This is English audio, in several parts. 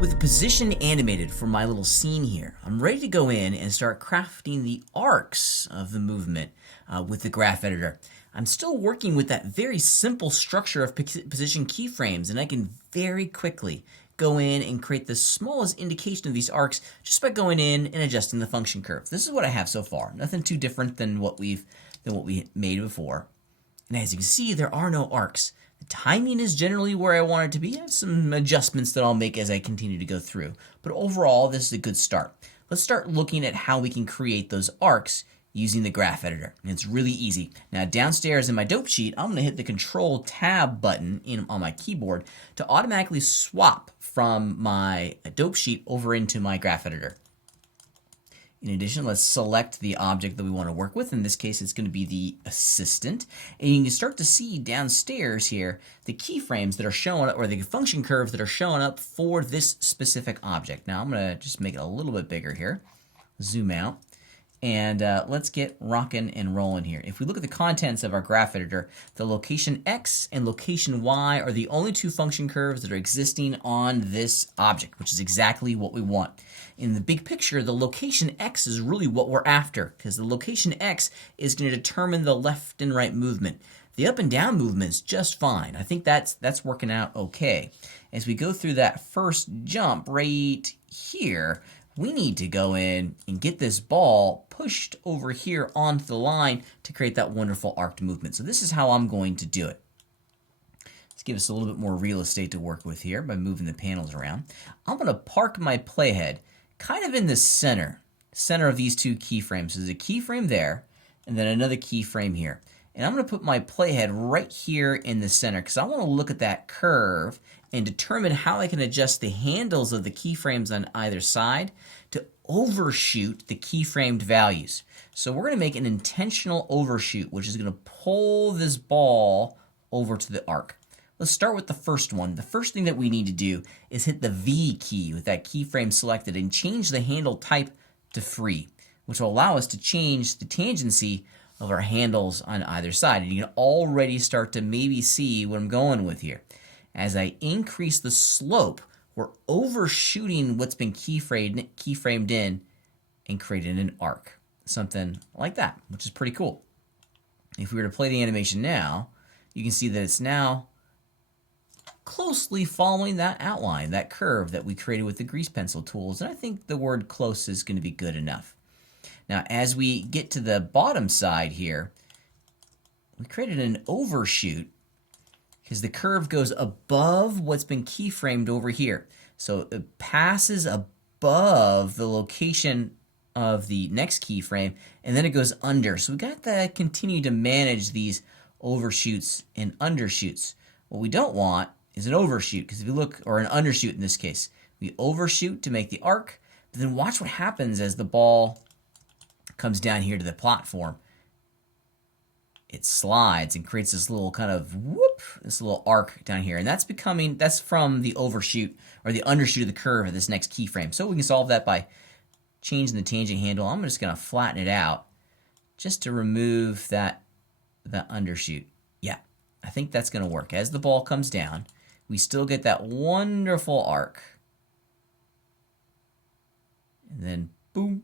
With the position animated for my little scene here, I'm ready to go in and start crafting the arcs of the movement with the graph editor. I'm still working with that very simple structure of position keyframes, and I can very quickly go in and create the smallest indication of these arcs just by going in and adjusting the function curve. This is what I have so far. Nothing too different than what we made before. And as you can see, there are no arcs. The timing is generally where I want it to be. I have some adjustments that I'll make as I continue to go through. But overall, this is a good start. Let's start looking at how we can create those arcs using the graph editor. And it's really easy. Now downstairs in my dope sheet, I'm going to hit the Control Tab button on my keyboard to automatically swap from my dope sheet over into my graph editor. In addition, let's select the object that we want to work with. In this case, it's going to be the assistant. And you can start to see downstairs here the keyframes that are showing up, or the function curves that are showing up for this specific object. Now, I'm going to just make it a little bit bigger here. Zoom out. And let's get rocking and rolling here. If we look at the contents of our graph editor, the location X and location Y are the only two function curves that are existing on this object, which is exactly what we want. In the big picture, the location X is really what we're after, because the location X is going to determine the left and right movement. The up and down movement is just fine. I think that's working out okay. As we go through that first jump right here, we need to go in and get this ball pushed over here onto the line to create that wonderful arced movement. So this is how I'm going to do it. Let's give us a little bit more real estate to work with here by moving the panels around. I'm going to park my playhead kind of in the center of these two keyframes. So there's a keyframe there and then another keyframe here. And I'm going to put my playhead right here in the center because I want to look at that curve and determine how I can adjust the handles of the keyframes on either side to overshoot the keyframed values. So we're going to make an intentional overshoot, which is going to pull this ball over to the arc. Let's start with the first one. The first thing that we need to do is hit the V key with that keyframe selected and change the handle type to free, which will allow us to change the tangency of our handles on either side. And you can already start to maybe see what I'm going with here. As I increase the slope, we're overshooting what's been keyframed in and creating an arc. Something like that, which is pretty cool. If we were to play the animation now, you can see that it's now closely following that outline, that curve that we created with the grease pencil tools. And I think the word close is going to be good enough. Now, as we get to the bottom side here, we created an overshoot because the curve goes above what's been keyframed over here. So it passes above the location of the next keyframe, and then it goes under. So we got to continue to manage these overshoots and undershoots. What we don't want is an overshoot, because if you look, or an undershoot in this case, we overshoot to make the arc, but then watch what happens as the ball comes down here to the platform. It slides and creates this little kind of whoop, this little arc down here. And that's from the overshoot or the undershoot of the curve of this next keyframe. So we can solve that by changing the tangent handle. I'm just going to flatten it out just to remove that undershoot. Yeah, I think that's going to work. As the ball comes down, we still get that wonderful arc. And then boom.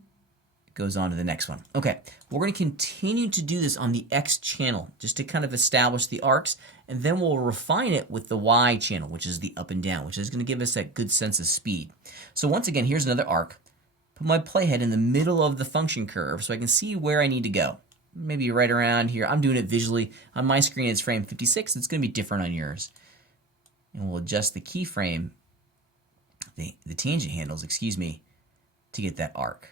Goes on to the next one. Okay, we're going to continue to do this on the X channel just to kind of establish the arcs, and then we'll refine it with the Y channel, which is the up and down, which is going to give us that good sense of speed. So once again, here's another arc. Put my playhead in the middle of the function curve so I can see where I need to go. Maybe right around here. I'm doing it visually. On my screen, it's frame 56. It's going to be different on yours. And we'll adjust the keyframe, the tangent handles, excuse me, to get that arc.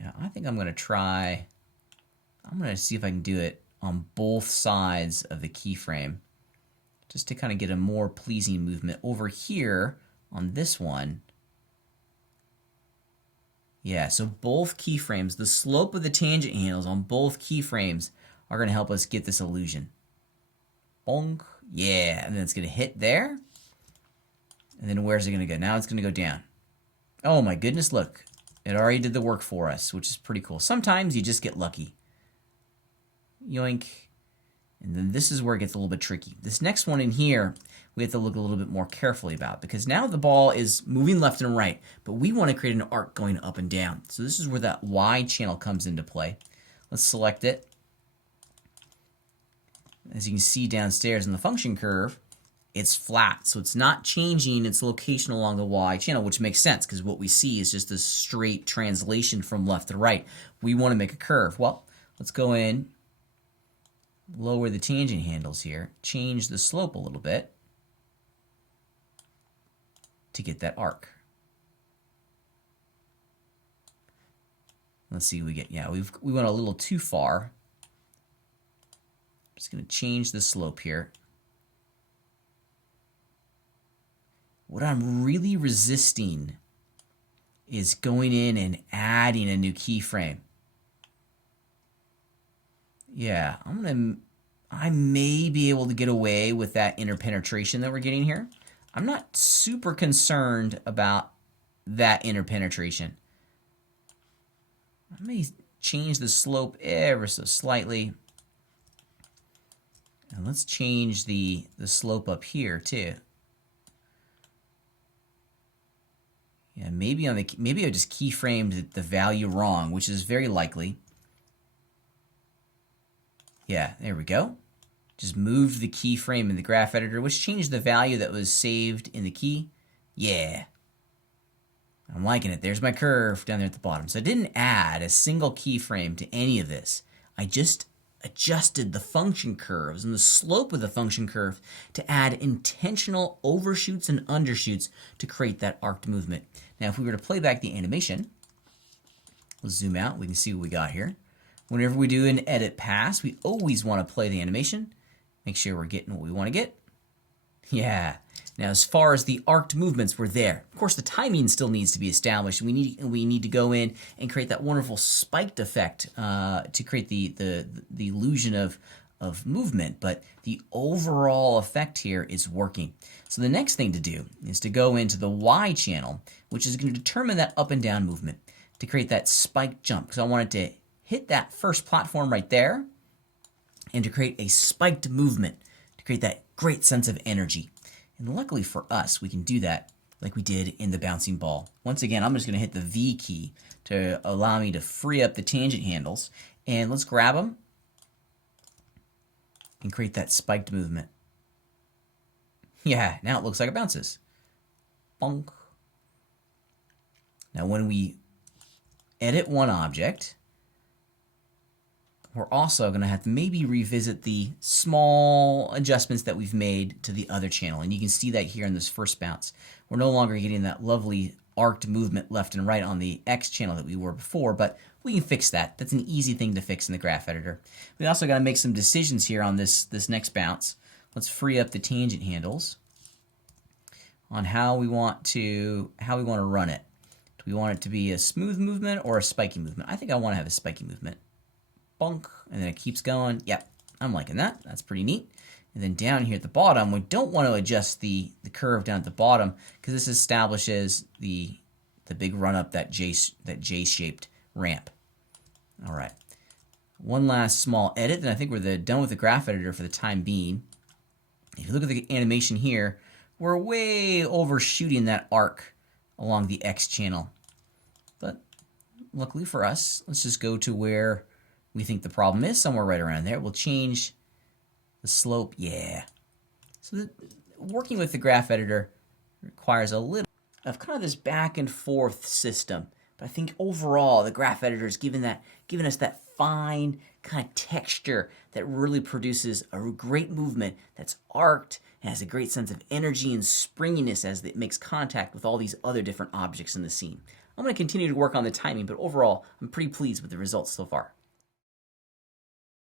Now, I think I'm going to see if I can do it on both sides of the keyframe just to kind of get a more pleasing movement. Over here on this one, yeah, so both keyframes, the slope of the tangent handles on both keyframes are going to help us get this illusion. Bonk, yeah, and then it's going to hit there. And then where's it going to go? Now it's going to go down. Oh my goodness, look. It already did the work for us, which is pretty cool. Sometimes you just get lucky. Yoink. And then this is where it gets a little bit tricky. This next one in here, we have to look a little bit more carefully about, because now the ball is moving left and right, but we want to create an arc going up and down. So this is where that Y channel comes into play. Let's select it. As you can see downstairs in the function curve, it's flat, so it's not changing its location along the Y channel, which makes sense because what we see is just a straight translation from left to right. We want to make a curve. Well, let's go in, lower the tangent handles here, change the slope a little bit to get that arc. Let's see what we get. Yeah, we went a little too far. I'm just going to change the slope here. What I'm really resisting is going in and adding a new keyframe. Yeah, I may be able to get away with that interpenetration that we're getting here. I'm not super concerned about that interpenetration. I may change the slope ever so slightly. And let's change the slope up here too. Yeah, maybe I just keyframed the value wrong, which is very likely. Yeah, there we go. Just moved the keyframe in the graph editor, which changed the value that was saved in the key. Yeah. I'm liking it. There's my curve down there at the bottom. So I didn't add a single keyframe to any of this. I just adjusted the function curves and the slope of the function curve to add intentional overshoots and undershoots to create that arced movement. Now, if we were to play back the animation, let's zoom out. We can see what we got here. Whenever we do an edit pass, we always want to play the animation. Make sure we're getting what we want to get. Yeah. Now, as far as the arced movements, we're there. Of course, the timing still needs to be established. We need to go in and create that wonderful spiked effect to create the illusion of movement. But the overall effect here is working. So the next thing to do is to go into the Y channel, which is going to determine that up and down movement to create that spiked jump. Because I want it to hit that first platform right there and to create a spiked movement to create that great sense of energy. And luckily for us, we can do that like we did in the bouncing ball. Once again, I'm just going to hit the V key to allow me to free up the tangent handles. And let's grab them and create that spiked movement. Yeah, now it looks like it bounces. Bonk. Now when we edit one object, we're also going to have to maybe revisit the small adjustments that we've made to the other channel. And you can see that here in this first bounce. We're no longer getting that lovely arced movement left and right on the X channel that we were before, but we can fix that. That's an easy thing to fix in the graph editor. We also got to make some decisions here on this next bounce. Let's free up the tangent handles on how we want to run it. Do we want it to be a smooth movement or a spiky movement? I think I want to have a spiky movement. Bonk, and then it keeps going. Yep, I'm liking that. That's pretty neat. And then down here at the bottom, we don't want to adjust the curve down at the bottom because this establishes the big run up that J-shaped ramp. All right. One last small edit, then I think we're done with the graph editor for the time being. If you look at the animation here, we're way overshooting that arc along the X channel. But luckily for us, let's just go to where we think the problem is, somewhere right around there. We'll change the slope. Yeah. So working with the graph editor requires a little of kind of this back and forth system. But I think overall the graph editor is giving us that fine kind of texture that really produces a great movement that's arced and has a great sense of energy and springiness as it makes contact with all these other different objects in the scene. I'm going to continue to work on the timing, but overall I'm pretty pleased with the results so far.